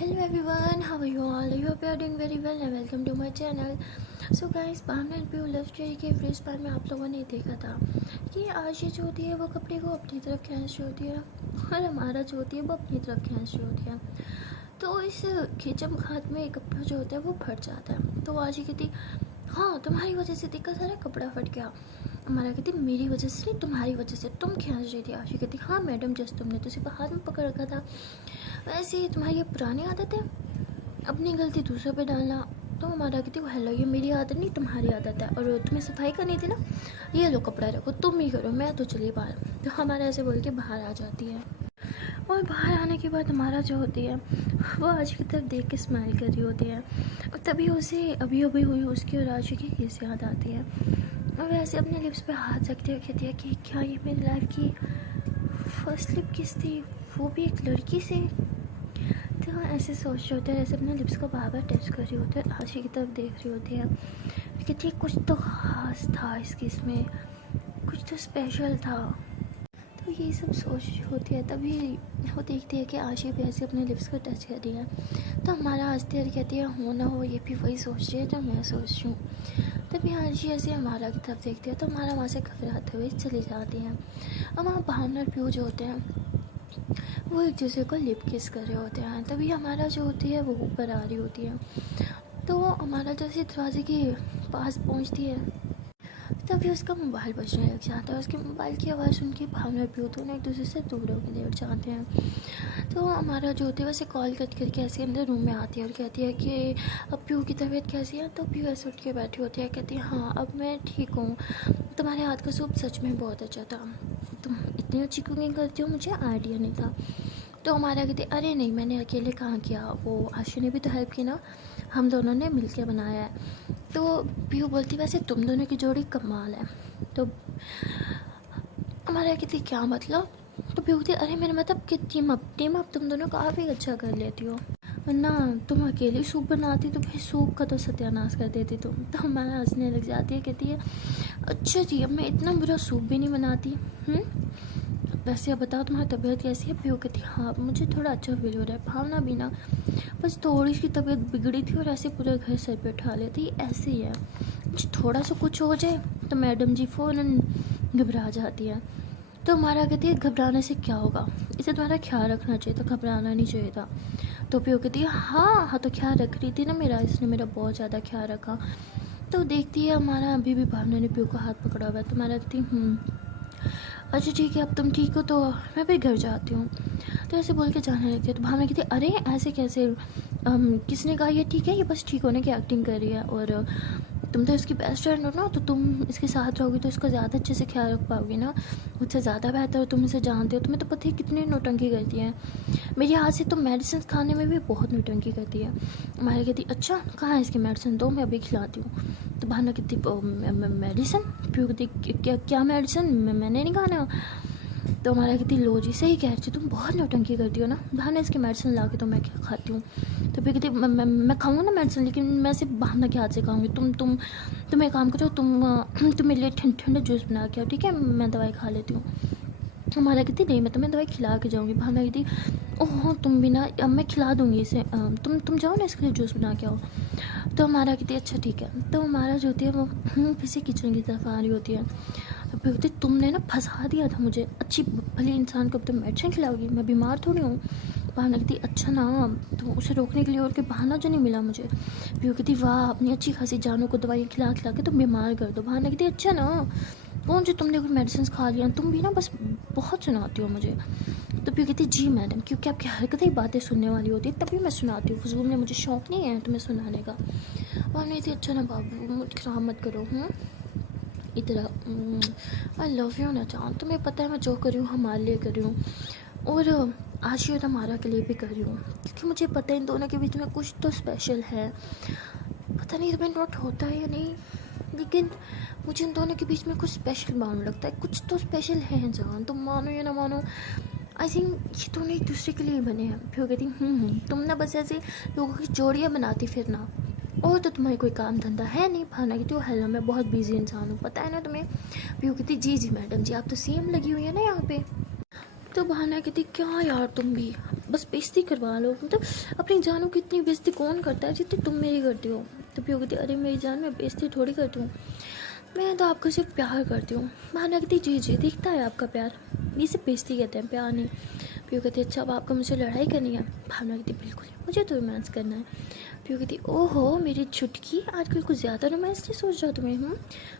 Hello everyone, how are you all? I hope you are doing very well and welcome to my channel. So guys, Bhavna and Piyu love story के first part में आप लोगों ने देखा था कि आशी जो होती है वो कपड़े को अपनी तरफ खींच रही होती है और हमारा जो होती है वो अपनी तरफ खींच रही होती है। तो इस खींचम खात में कपड़ा जो होता है वो फट जाता है। तो आशी कहती हाँ तुम्हारी वजह से दिक्कत सारा कपड़ा फट गया। हमारा कहती मेरी वजह से नहीं तुम्हारी वजह से, तुम खींच रही थी। आशी कहती हाँ मैडम, जस्ट तुमने तो सिर्फ हाथ में पकड़ रखा था, वैसे ही तुम्हारी ये पुरानी आदत है अपनी गलती दूसरों पे डालना। तो हमारा कहती हेलो ये मेरी आदत नहीं तुम्हारी आदत है, और तुम्हें सफाई करनी थी ना, ये लो कपड़ा रखो तुम ही करो, मैं तो चली बाहर। तो हमारा ऐसे बोल के बाहर आ जाती है और बाहर आने के बाद हमारा जो होती है वो आशी की तरफ देख के स्माइल कर रही होती है। और तभी उसे अभी अभी हुई उसकी और आशी की किस याद आती है और वैसे अपने लिप्स पे हाथ रखते हुए कहती है कि क्या ये मेरी लाइफ की फर्स्ट लिप किस थी, वो भी एक लड़की से। तो ऐसे सोच रहे होते हैं, ऐसे अपने लिप्स को बार बार टच कर रही होती है, आशी की तरफ देख रही होती है। कहती है कुछ तो ख़ास था इसकी, इसमें कुछ तो स्पेशल था। तो ये सब सोच रही होती है, तभी वो देखती है कि आशी भी ऐसे अपने लिप्स को टच कर रही है। तो हमारा हंसती है, कहती है हो ना हो ये भी वही सोच रही है जो मैं सोच रही हूँ। तभी आशी ऐसे हमारा की तरफ देखती है तो हमारा वहाँ से घबराते हुए चली जाती है। और वहाँ भावना और प्यू जो होते हैं वो एक दूसरे को लिप किस कर रहे होते हैं। तभी हमारा जो होती है वो ऊपर आ रही होती है। तो हमारा जैसे दरवाजे के पास पहुंचती है तभी उसका मोबाइल बजने लग जाता है। उसके मोबाइल की आवाज़ सुन के भावना प्यू दोनों एक दूसरे से दूर होकर लेट जाते हैं। तो हमारा जो होती है वैसे कॉल करके ऐसे अंदर रूम में आती है और कहती है कि अब प्यू की तबीयत कैसी है। तो प्यू ऐसे उठ के बैठी होती है, कहती है हाँ अब मैं ठीक हूँ, तुम्हारे हाथ का सूप सच में बहुत अच्छा था, तुम इतनी अच्छी कुकिंग करती हो मुझे आइडिया नहीं था। तो हमारा कहते अरे नहीं मैंने अकेले कहाँ किया, वो आशी ने भी तो हेल्प की ना, हम दोनों ने मिलके बनाया है। तो पीहू बोलती वैसे तुम दोनों की जोड़ी कमाल है। तो हमारा कहती क्या मतलब। तो पीहू कहती अरे मेरा मतलब कि टीम अप तुम दोनों काफ़ी अच्छा कर लेती हो, वरना तुम अकेली सूप बनाती तो भाई सूप का तो सत्यानाश कर देती तुम। तो हमारा हंसने लग जाती है, कहती है अच्छा जी अब मैं इतना बुरा सूप भी नहीं बनाती। वैसे अब बताओ तुम्हारी तबीयत कैसी है। पीहू कहती हाँ मुझे थोड़ा अच्छा फील हो रहा है, भावना भी ना बस थोड़ी सी तबीयत बिगड़ी थी और ऐसे पूरे घर सर पे उठा लेती, ऐसे ही है मुझे थोड़ा सा कुछ हो जाए तो मैडम जी फ़ौरन घबरा जाती है। तो हमारा कहती है घबराने से क्या होगा, इसे तुम्हारा ख्याल रखना चाहिए था, घबराना नहीं चाहिए था। तो पीहू कहती है हाँ तो ख्याल रख रही थी ना मेरा, इसने मेरा बहुत ज़्यादा ख्याल रखा। तो देखती है हमारा अभी भी भावना ने पीहू का हाथ पकड़ा हुआ है। तो हमारा कहती अच्छा ठीक है अब तुम ठीक हो तो मैं भी घर जाती हूँ। तो ऐसे बोल के जाने लगती है। तो भावना कहती अरे ऐसे कैसे, किसने कहा ये ठीक है, ये बस ठीक होने की एक्टिंग कर रही है, और तुम तो इसकी बेस्ट फ्रेंड हो ना, तो तुम इसके साथ रहोगी तो इसका ज़्यादा अच्छे से ख्याल रख पाओगी ना, मुझसे ज़्यादा बेहतर हो, तुम इसे जानते हो, तुम्हें तो पता है कितनी नौटंकी करती है, मेरे हाथ से तो मेडिसिन खाने में भी बहुत नौटंकी करती है। हमारी कहती अच्छा कहाँ है इसकी मेडिसिन, दो मैं अभी खिलाती हूँ। तो भावना कहती मेडिसिन। प्यू कहती क्या क्या मेडिसिन, मैंने नहीं खाना। तो हमारा कहती लो जी सही कह रही थी, तुम बहुत नौटंकी करती हो ना, भावना इसकी मेडिसिन ला के तो मैं खाती हूँ। तो फिर कहती मैं खाऊंगा ना मेडिसिन, लेकिन मैं सिर्फ भावना के हाथ से खाऊंगी। तुम एक काम करो, तुम मेरे लिए ठंडा जूस बना के आओ, ठीक है मैं दवाई खा लेती हूँ। हमारा कहती नहीं मैं तुम्हें दवाई खिला के जाऊँगी। भावना कहती ओह तुम भी ना, अब मैं खिला दूँगी इसे, तुम जाओ ना इसके लिए जूस बना के आओ। तो हमारा कहती अच्छा ठीक है। तो हमारा जो होती है वो फिर से किचन की तरफ आ रही होती है। तो फिर कहती तुमने ना फंसा दिया था मुझे, अच्छी भली इंसान को अब तुम मेडिसिन खिलाओगी, मैं बीमार थोड़ी हूँ। भावना कहती अच्छा ना, तो उसे रोकने के लिए और के बहाना जो नहीं मिला मुझे। फिर कहती वाह अपनी अच्छी खासी जानों को दवाई खिला खिला के तुम बीमार कर दो। भावना कहती अच्छा ना, कौन सी तुमने कोई मेडिसिन खा लिया, तुम भी ना बस बहुत सुनाती हो मुझे। तो फिर कहती जी मैडम, क्योंकि आपकी हरकतें ही बातें सुनने वाली होती है तभी मैं सुनाती हूँ, फजूल में मुझे शौक़ नहीं है तुम्हें सुनाने का। और नहीं थी अच्छा ना बाबू मुझे खराब मत करो इतना आई लव यू ना जान, तुम्हें पता है मैं जो कर रही हूँ हमारे लिए कर रही हूँ, और आशी और हमारा के लिए भी कर रही हूँ, क्योंकि मुझे पता है इन दोनों के बीच में कुछ तो स्पेशल है। पता नहीं तुम्हें नोट होता है या नहीं, लेकिन मुझे इन दोनों के बीच में कुछ स्पेशल बाउंड लगता है, कुछ तो स्पेशल है जान, तुम मानो या ना मानो। आई थिंक ये दोनों एक दूसरे के लिए बने हैं। फिर कहती तुम ना बस ऐसे लोगों की जोड़ियाँ बनाती फिरना, और तो तुम्हारी कोई काम धंधा है नहीं। भावना कहती हो हेलो मैं बहुत बिजी इंसान हूँ, पता है ना तुम्हें। फिर कहती जी जी मैडम जी, आप तो सेम लगी हुई है ना यहाँ पे। तो बहाना कहती क्या यार तुम भी बस बेइज्जती करवा लो, मतलब अपनी जानों की इतनी बेइज्जती कौन करता है जितनी तुम मेरी करती हो। तो पियो कहती अरे मेरी जान मैं बेइज्जती थोड़ी करती हूँ, मैं तो आपको सिर्फ प्यार करती हूँ। बहाना कहती जी जी दिखता है आपका प्यार, ये सिर्फ बेइज्जती कहते हैं प्यार नहीं। पियो कहती अच्छा अब आपको मुझसे लड़ाई करनी है। भावना कहती बिल्कुल मुझे तो रोमांस करना है। पियो कहती ओहो मेरी छुटकी आजकल कुछ ज़्यादा रोमांस नहीं सोच रहा तुम्हें।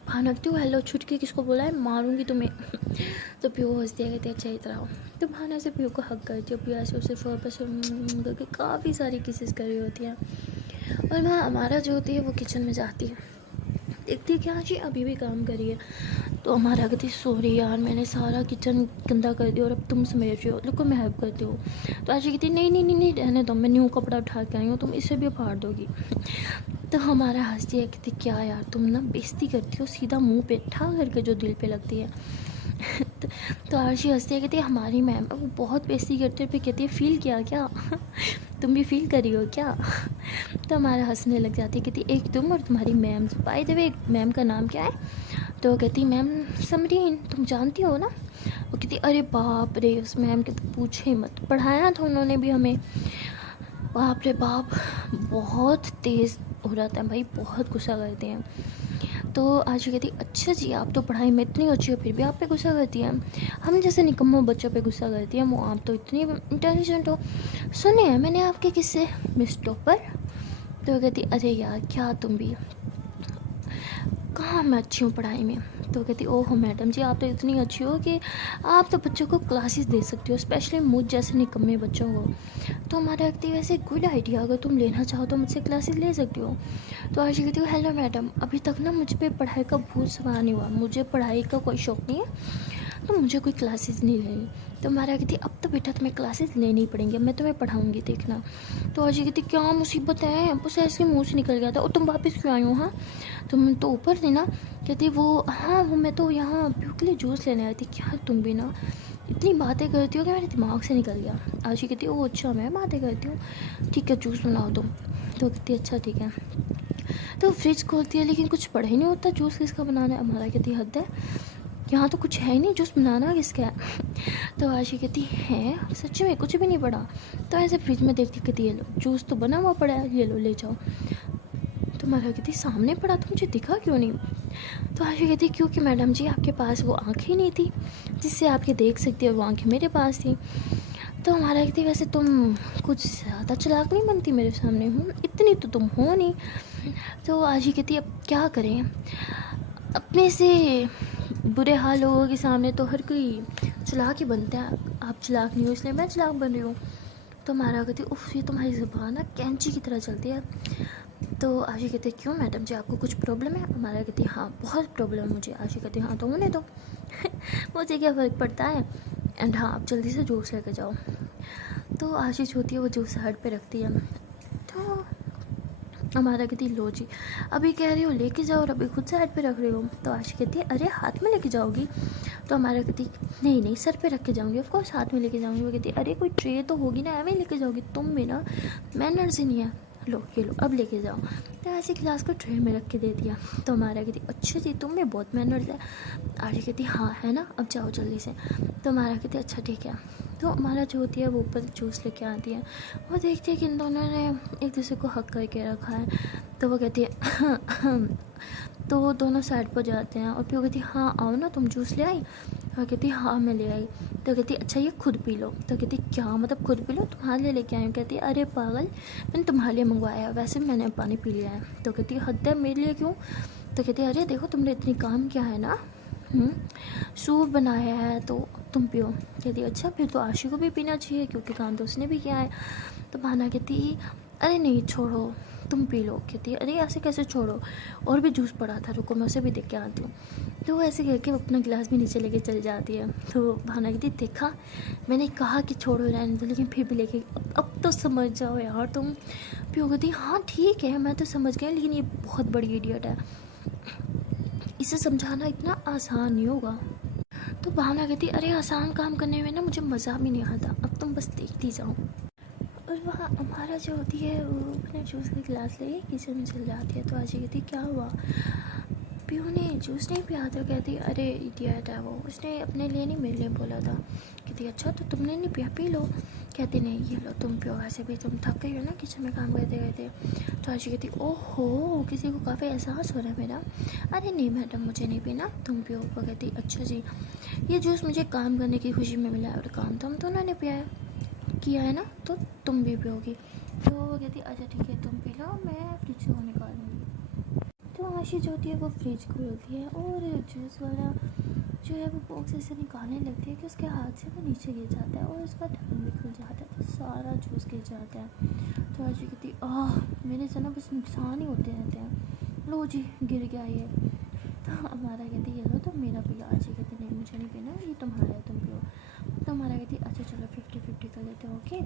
भावना कहती हेलो छुटकी किसको बोला है, मारूंगी तुम्हें। तो पियो हंसती है कहती अच्छा इधर आओ। तो भावना से पियो को हक करती है, पियो ऐसे उसे फोर पर करके काफ़ी सारी किसेस कर रही होती हैं। और वहाँ हमारा जो होती है वो किचन में जाती है, देखती है कि हाँ जी अभी भी काम करिए। तो हमारा कहती सॉरी यार मैंने सारा किचन गंदा कर दिया और अब तुम समेट रही हो, लोगों मैं हेल्प करती हूँ। तो आशी कहती नहीं नहीं नहीं नहीं रहने दो, मैं न्यू कपड़ा उठा के आई हूँ, तुम इसे भी फाड़ दोगी। तो हमारा हंसती है कहती क्या यार तुम ना बेइज्जती करती हो सीधा मुंह पे ठा करके जो दिल पे लगती है। तो आरशी हंसती है कहती है हमारी मैम वो बहुत बेइज्जती करती है, फिर कहती है फील किया क्या तुम भी फील करी हो क्या। तो हमारा हंसने लग जाती है कहती एक तुम और तुम्हारी ma'am, by the way ma'am का नाम क्या है। तो कहती मैम समरीन तुम जानती हो ना। वो कहती अरे बाप रे उस मैम के तो पूछे मत, पढ़ाया था उन्होंने भी हमें, बाप रे बाप बहुत तेज़ हो जाता है भाई, बहुत गुस्सा करते हैं। तो आज कहती अच्छा जी आप तो पढ़ाई में इतनी अच्छी हो फिर भी आप पे गुस्सा करती हैं, हम जैसे निकम्मों बच्चों पे गुस्सा करती हैं, वो आप तो इतनी इंटेलिजेंट हो, सुने हैं मैंने आपके किस्से मिस टॉपर। तो कहती अरे यार क्या तुम भी, कहाँ मैं अच्छी हूँ पढ़ाई में। तो कहती ओहो मैडम जी आप तो इतनी अच्छी हो कि आप तो बच्चों को क्लासेस दे सकती हो, स्पेशली मुझ जैसे निकम्मे बच्चों को। तो हमारा कहती वैसे गुड आइडिया, अगर तुम लेना चाहो तो मुझसे क्लासेस ले सकती हो। तो आज कहती हूँ हेलो मैडम अभी तक ना मुझ पर पढ़ाई का भूत सवार नहीं हुआ, मुझे पढ़ाई का कोई शौक़ नहीं है तो मुझे कोई क्लासेस नहीं लेनी। तो हमारा कहती अब तो बेटा तुम्हें क्लासेस लेनी ही पड़ेंगी, मैं तुम्हें पढ़ाऊँगी देखना। तो आज कहती क्या मुसीबत है, बस ऐसे मुँह से निकल गया था, और तुम वापस क्यों आई हो। हाँ तुम तो ऊपर थी ना। कहती वो हाँ वो मैं तो यहाँ पीयू के लिए जूस लेने आई थी। क्या तुम भी ना इतनी बातें करती हो कि मेरे दिमाग से निकल गया। आशी कहती है ओ अच्छा मैं बातें करती हूँ, ठीक है जूस बनाओ तुम। तो कहती अच्छा ठीक है। तो फ्रिज खोलती है लेकिन कुछ पड़ा ही नहीं होता जूस किसका बनाना है। हमारा कहती हद है यहाँ तो कुछ है ही नहीं, जूस बनाना किसका है। तो आशी कहती है सच में कुछ भी नहीं पड़ा। तो ऐसे फ्रिज में देखती कहती ये लो जूस तो बना हुआ पड़ा है, ये लो ले जाओ। तो हमारा कहती सामने पड़ा तो मुझे दिखा क्यों नहीं। तो आशी कहती क्योंकि मैडम जी आपके पास वो आँखें नहीं थी जिससे आपके देख सकती है, वो आँखें मेरे पास थी। तो हमारा कहती वैसे तुम कुछ ज़्यादा चालाक नहीं बनती मेरे सामने, इतनी तो तुम हो नहीं। तो आशी कहती अब क्या करें, अपने से बुरे हाल लोगों के सामने तो हर कोई चालाक ही बनता है, आप चालाक नहीं हो इसलिए मैं चालाक बन रही हूँ। तो हमारा कहती उफ ये तुम्हारी ज़ुबान ना कैंची की तरह चलती है। तो आशी कहती क्यों मैडम जी आपको कुछ प्रॉब्लम है। हमारा कहती हाँ बहुत प्रॉब्लम है मुझे। आशी कहती हाँ तो होने दो मुझे क्या फ़र्क पड़ता है, एंड हाँ आप जल्दी से जूस लेके जाओ। तो आशीष होती है वो जूस साइड पे रखती है। तो हमारा कहती लो जी अभी कह रही हो लेके जाओ और अभी खुद साइड पे रख रही हो। तो आशी कहती है अरे हाथ में लेके जाओगी। तो हमारा कहती नहीं नहीं सर पे रख के जाऊँगी, ऑफ कोर्स हाथ में लेके जाऊँगी। वो कहती अरे कोई ट्रे तो होगी ना, एवं लेके जाओगी तुम भी ना, मैनर्स ही नहीं है, लो ये लो अब लेके जाओ। तो ऐसे गिलास को ट्रे में रख के दे दिया। तो हमारा कहती अच्छा जी तुम में बहुत मैनर्स है। आशी कहती हाँ है ना अब जाओ जल्दी से। तो हमारा कहती अच्छा ठीक है। तो हमारा जो होती है वो ऊपर जूस लेके आती है, वो देखती है कि इन दोनों ने एक दूसरे को हक करके रखा है। तो वो कहती है तो वो दोनों साइड पर जाते हैं और फिर वो कहती हाँ आओ ना तुम जूस ले आई। और कहती हाँ मैं ले आई। तो कहती अच्छा ये खुद पी लो। तो कहती क्या मतलब खुद पी लो, तुम्हारे लिए लेके आई हूँ। कहती अरे पागल मैंने तुम्हारे लिए मंगवाया है, वैसे मैंने पानी पी लिया है। तो कहती हद है मेरे लिए क्यों। तो कहती अरे देखो तुमने इतनी काम किया है ना, सूप बनाया है तो तुम पियो। कहती अच्छा फिर तो आशी को भी पीना चाहिए क्योंकि काम तो उसने भी किया है। तो भाना कहती अरे नहीं छोड़ो तुम पी लो। कहती अरे ऐसे कैसे छोड़ो, और भी जूस पड़ा था रुको मैं उसे भी देख के आती हूँ। तो वो ऐसे करके अपना गिलास भी नीचे लेके चली जाती है। तो भाना कहती देखा मैंने कहा कि छोड़ो रहने दो, लेकिन फिर भी लेके अब तो समझ जाओ यार तुम। पियो कहती हाँ ठीक है मैं तो समझ गई, लेकिन ये बहुत बड़ी इडियट है, इसे समझाना इतना आसान नहीं होगा। तो भावना कहती अरे आसान काम करने में ना मुझे मज़ा भी नहीं आता, अब तुम बस देखती जाओ। और वहाँ हमारा जो होती है वो अपने जूस का गिलास लेके किचन में चल जाती है। तो आजी कहती क्या हुआ। पीहू ने जूस नहीं पिया तो कहती अरे इडियट है वो, उसने अपने लिए नहीं मेरे लिए बोला था। कहती अच्छा तो तुमने नहीं पिया, पी लो। कहती नहीं ये लो तुम पियो, ऐसे भी तुम थक गई हो ना किचन में काम करते करते। तो आशी कहती ओहो किसी को काफ़ी एहसास हो रहा है मेरा। अरे नहीं मैडम मुझे नहीं पीना, तुम पियो। वो कहती अच्छा जी, ये जूस मुझे काम करने की खुशी में मिला है और काम तो हम दोनों ने पिया है किया है ना, तो तुम भी पियोगी। तो वो कहती अच्छा ठीक है तुम पी लो, मैं फ्रिज से वो निकालूंगी। तो आशी जो होती है वो फ्रिज खोलती है और जूस वाला जो है वो बॉक्स ऐसे निकालने लगती है कि उसके हाथ से वो नीचे गिर जाता है और उसका ढक्कन भी खुल जाता है, तो सारा जूस गिर जाता है। तो आशी कहती मेरे से ना बस नुकसान ही होते रहते हैं, लो जी गिर गया ये। तो हमारा कहती ये लो तो मेरा पियो। आशी कहती नहीं मुझे नहीं पीना, ये तुम्हारा है तुम पियो। तो हमारा कहती अच्छा चलो 50-50 कर लेते हो ओके।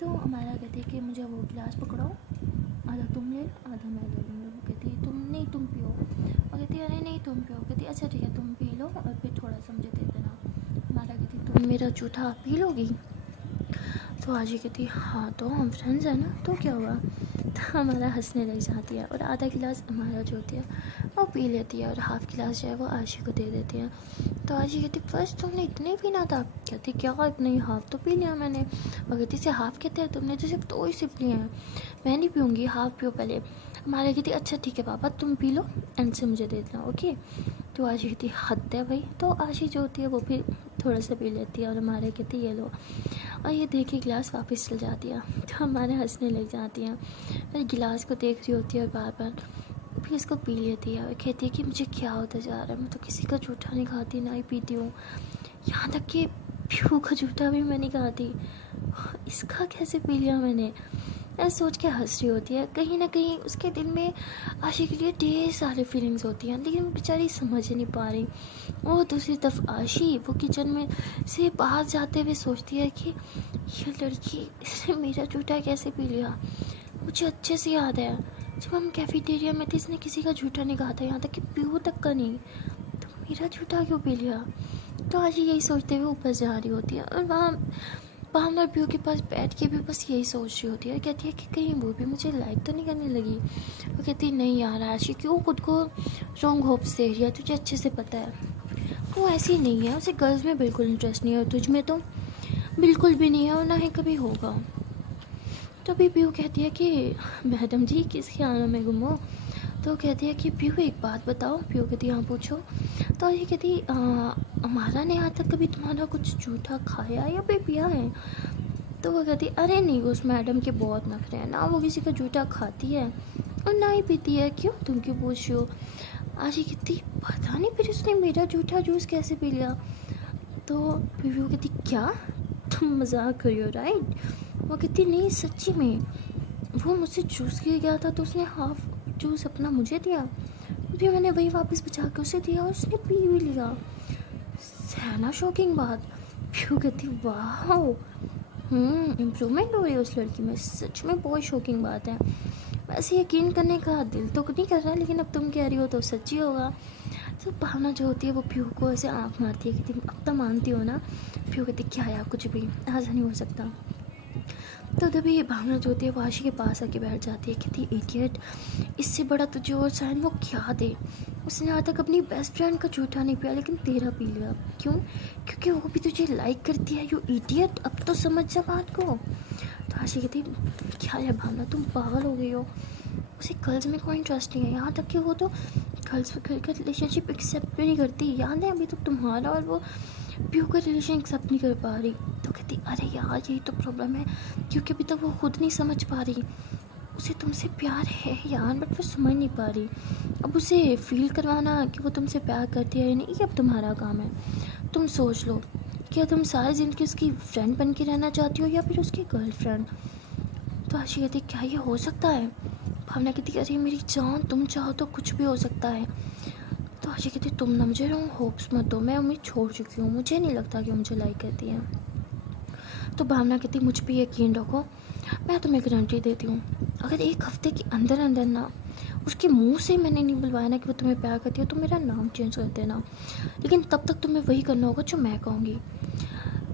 तो हमारा कहती है कि मुझे वो गिलास पकड़ाओ, आधा तुम ले आधा मैं ले लूँगी। वो कहती है तुम नहीं तुम पियो। और कहती है अरे नहीं तुम पियो। कहती अच्छा ठीक है तुम पी लो और फिर थोड़ा सा मुझे दे देना। हमारा कहती तुम मेरा जूठा पी लोगी। तो आजी कहती हाँ तो हम फ्रेंड्स हैं ना, तो क्या हुआ। तो हमारा हंसने लग जाती है और आधा गिलास हमारा जो होती है वो पी लेती है और हाफ़ गिलास जो है वो आशी को दे देती है। तो आशी कहती फर्स्ट तुमने इतने पीना था। कहती क्या इतने ही, हाफ़ तो पी लिया मैंने। और कहती से हाफ़ कहते हैं, तुमने तो सिर्फ 2 ही सिप लिए हैं, मैं नहीं पीऊँगी, हाफ़ पियो पहले। हमारा कहती अच्छा ठीक है पापा तुम पी लो एंड से मुझे दे देना ओके। तो आशी कहती हद है भाई। तो आशी जो होती है वो फिर थोड़ा सा पी लेती है और हमारे कहती ये लो, और ये देखिए गिलास वापस चल जाती है। तो हमारे हंसने लग जाती हैं और गिलास को देख रही होती है और बार बार फिर इसको पी लेती है और कहती है कि मुझे क्या होता जा रहा है, मैं तो किसी का जूठा नहीं खाती ना ही पीती हूँ, यहाँ तक कि प्यू का जूठा भी मैं नहीं खाती, इसका कैसे पी लिया मैंने। ऐसा सोच के हंस रही होती है। कहीं ना कहीं उसके दिल में आशी के लिए ढेर सारी फीलिंग्स होती हैं, लेकिन बेचारी समझ ही नहीं पा रही। और दूसरी तरफ आशी वो किचन में से बाहर जाते हुए सोचती है कि ये लड़की इसने मेरा जूठा कैसे पी लिया। मुझे अच्छे से याद है जब हम कैफेटेरिया में थे इसने किसी का जूठा नहीं कहा था, यहाँ तक कि पीहू तक का नहीं, तो मेरा जूठा क्यों पी लिया। तो आशी यही सोचते हुए ऊपर जा रही होती है और वहाँ भावना प्यू के पास बैठ के भी बस यही सोच रही होती है। कहती है कि कहीं वो भी मुझे लाइक तो नहीं करने लगी। वो कहती है नहीं यार आशी क्यों खुद को रॉन्ग होप्स दे रही है, तुझे अच्छे से पता है वो ऐसी नहीं है, उसे गर्ल्स में बिल्कुल इंटरेस्ट नहीं है और तुझ में तो बिल्कुल भी नहीं है और ना ही कभी होगा। तो अभी प्यू कहती है कि मैडम जी किस ख्यालों में गुम हो। तो कहती है कि प्यू एक बात बताओ। प्यू कहती है हाँ पूछो। तो ये कहती हमारा ने आज तक कभी तुम्हारा कुछ झूठा खाया या फिर पिया है। तो वो कहती अरे नहीं उस मैडम के बहुत नखरे हैं ना, वो किसी का झूठा खाती है और ना ही पीती है। क्यों तुम क्यों पूछ रही हो। आशी कहती पता नहीं फिर उसने मेरा झूठा जूस कैसे पी लिया। तो प्यू कहती क्या तुम मजाक कर रही हो राइट। वो कहती नहीं सच्ची में, वो मुझसे जूस गिर गया था तो उसने हाफ जूस अपना मुझे दिया, फिर मैंने वही वापस बचा के उसे दिया और उसने पी भी लिया। है ना शॉकिंग बात। प्यू कहती वाह इम्प्रूवमेंट हो रही है उस लड़की में, सच में बहुत शॉकिंग बात है। वैसे यकीन करने का दिल तो नहीं कर रहा, लेकिन अब तुम कह रही हो तो सच्ची होगा। तो भावना जो होती है वो प्यू को ऐसे आँख मारती है कि तुम अब तो मानती हो ना। प्यू कहती क्या यार कुछ भी ऐसा नहीं हो सकता। तो तभी ये भावना जो होती है वो आशी के पास आके बैठ जाती है। कहती इडियट, इससे बड़ा तुझे और साइन वो क्या दे। उसने आज तक अपनी बेस्ट फ्रेंड का झूठा नहीं पिया लेकिन तेरा पी लिया। क्यों, क्योंकि वो भी तुझे लाइक करती है। यू इडियट, अब तो समझ जा बात को। तो आशी कहती क्या है भावना तुम पागल हो गई हो, उसे गर्ल्स में कोई इंटरेस्ट नहीं है, यहाँ तक कि वो तो गर्ल्स का रिलेशनशिप एक्सेप्ट भी नहीं करती। याद है अभी तो तुम्हारा और वो प्यू का रिलेशन एक्सेप्ट नहीं कर पा रही। तो कहती अरे यार यही तो प्रॉब्लम है, क्योंकि अभी तक वो खुद नहीं समझ पा रही। उसे तुमसे प्यार है यार बट वो समझ नहीं पा रही। अब उसे फील करवाना कि वो तुमसे प्यार करती है या नहीं ये अब तुम्हारा काम है। तुम सोच लो, क्या तुम सारी ज़िंदगी उसकी फ्रेंड बन के रहना चाहती हो या फिर उसकी गर्लफ्रेंड। तो आशी कहती क्या ये हो सकता है। भावना कहती अरे मेरी जान तुम चाहो तो कुछ भी हो सकता है। तो आशी कहती तुम ना मुझे रॉन्ग होप्स मत दो, मैं उम्मीद छोड़ चुकी हूँ, मुझे नहीं लगता कि मुझे लाइक करती है। तो भावना कहती मुझ पर यकीन रखो, मैं तुम्हें गारंटी देती हूँ अगर 1 हफ्ते के अंदर अंदर ना उसके मुंह से मैंने नहीं बुलवाया ना कि वो तुम्हें प्यार करती है तो मेरा नाम चेंज कर देना, लेकिन तब तक तुम्हें वही करना होगा जो मैं कहूँगी।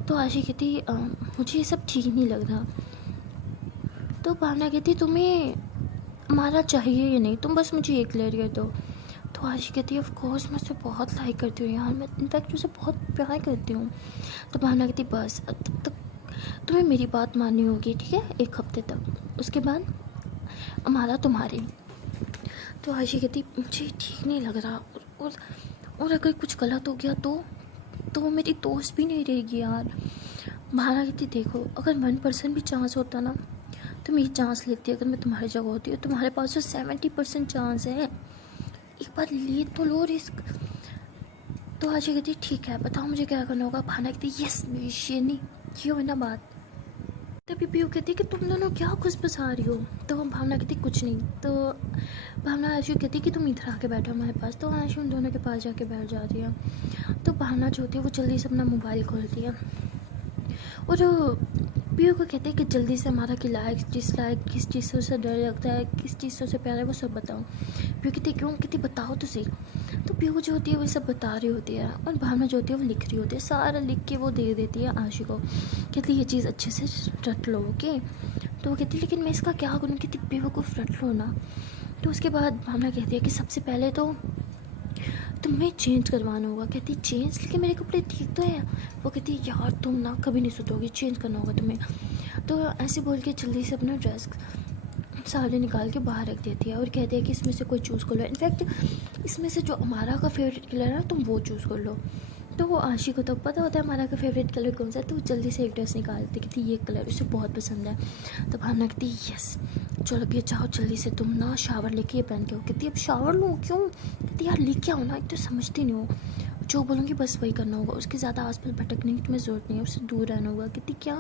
तो आशी कहती मुझे ये सब ठीक नहीं लग रहा। तो भावना कहती तुम्हें हमारा चाहिए या नहीं, तुम बस मुझे ये क्लियर कर दो। तो आशी कहती है ऑफ कोर्स मैं उसे बहुत लाइक करती हूँ यार, मैं इनफैक्ट उसे बहुत प्यार करती हूँ। तो भावना कहती बस अब तब तक तुम्हें मेरी बात माननी होगी, ठीक है, 1 हफ्ते तक, उसके बाद हमारा तुम्हारी। तो आशी कहती मुझे ठीक नहीं लग रहा, और अगर कुछ गलत हो गया तो वो मेरी दोस्त भी नहीं रहेगी यार। भावना कहती देखो अगर 1% भी चांस होता ना तो मेरी चांस लेती, अगर मैं तुम्हारी जगह होती हूँ, तुम्हारे पास जो 70% चांस है, एक बार ले तो लो रिस्क। तो आशी कहती ठीक है बताओ मुझे क्या करना होगा। भावना कहती यस शेरनी ये हो ना बात। तभी पीयू कहती कि तुम दोनों क्या खुश बसा रही हो। तो भावना कहती कुछ नहीं। तो भावना आशु कहती कि तुम इधर आके बैठो हमारे पास। तो आशु उन दोनों के पास जाके बैठ जाती है। तो भावना जो होती है वो जल्दी से अपना मोबाइल खोलती है और पीयू को कहते हैं कि जल्दी से हमारा कि लाइक डिसलाइक, किस चीज़ से उसे डर लगता है, किस चीज़ से उसे प्यार है, वो सब बताओ। पीयू कहती क्यों, कहती बताओ तो सही। तो पीयू जो होती है वो सब बता रही होती है और भावना जो होती है वो लिख रही होती है, सारा लिख के वो दे देती है आशी को। कहती ये चीज़ अच्छे से रट लो, ओके। तो वो कहती लेकिन मैं इसका क्या करूँ, कहती बेवकूफ़ रट लो ना। तो उसके बाद भावना कहती है कि सबसे पहले तो तुम्हें चेंज करवाना होगा। कहती चेंज, लेकिन मेरे कपड़े ठीक तो हैं। वो कहती यार तुम ना कभी नहीं सुधरोगी, चेंज करना होगा तुम्हें। तो ऐसे बोल के जल्दी से अपना ड्रेस साड़ी निकाल के बाहर रख देती है और कहती है कि इसमें से कोई चूज़ कर लो, इनफैक्ट इसमें से जो हमारा का फेवरेट कलर है तुम वो चूज़ कर लो। तो वो आशी को तो पता होता है हमारा का फेवरेट कलर कौन सा है, तो वो जल्दी से एक ड्रेस निकालती, कहती ये कलर उसे बहुत पसंद है। तो भावना कहती यस चलो अब ये चाहो जल्दी से तुम ना शावर लेके ये पहन के हो। कहती अब शावर लूँ क्यों, कहती यार लेके आओ ना, एक तो समझती नहीं हो, जो बोलूँगी बस वही करना होगा, उसके ज़्यादा आसपास भटकने की तुम्हें ज़रूरत नहीं है, उससे दूर रहना होगा। कहती क्या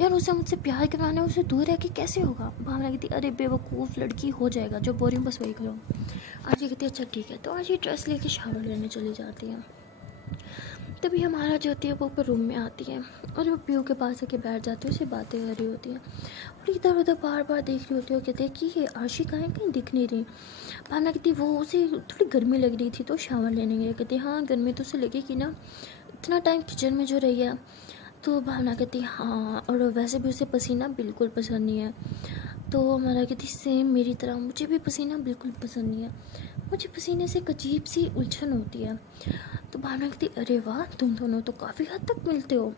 यार, उसे मुझसे प्यार करवाना है, उससे दूर रह के कैसे होगा। भावना कहती अरे बेवकूफ़ लड़की, हो जाएगा, जो बोल रही हूँ बस वही करो। आज ये कहती अच्छा ठीक है। तो आज ये ड्रेस लेके शावर लेने चली जाती है। तभी हमारा जो होती है वो ऊपर रूम में आती है और वो पीयू के पास आके बैठ जाती है, उससे बातें कर रही होती है और इधर उधर बार बार देख रही होती है। कहते हैं कि ये आशी कहाँ कहीं दिख नहीं रही। भावना कहती वो उसे थोड़ी गर्मी लग रही थी तो शावर लेने गई। कहती हाँ गर्मी तो उसे लगेगी ना, इतना टाइम किचन में जो रही है। तो भावना कहती हाँ, और वैसे भी उसे पसीना बिल्कुल पसंद नहीं है। तो हमारा कहती सेम मेरी तरह, मुझे भी पसीना बिल्कुल पसंद नहीं है, मुझे पसीने से एक अजीब सी उलझन होती है। तो भावना कहती अरे वाह तुम दोनों तो काफ़ी हद तक मिलते हो।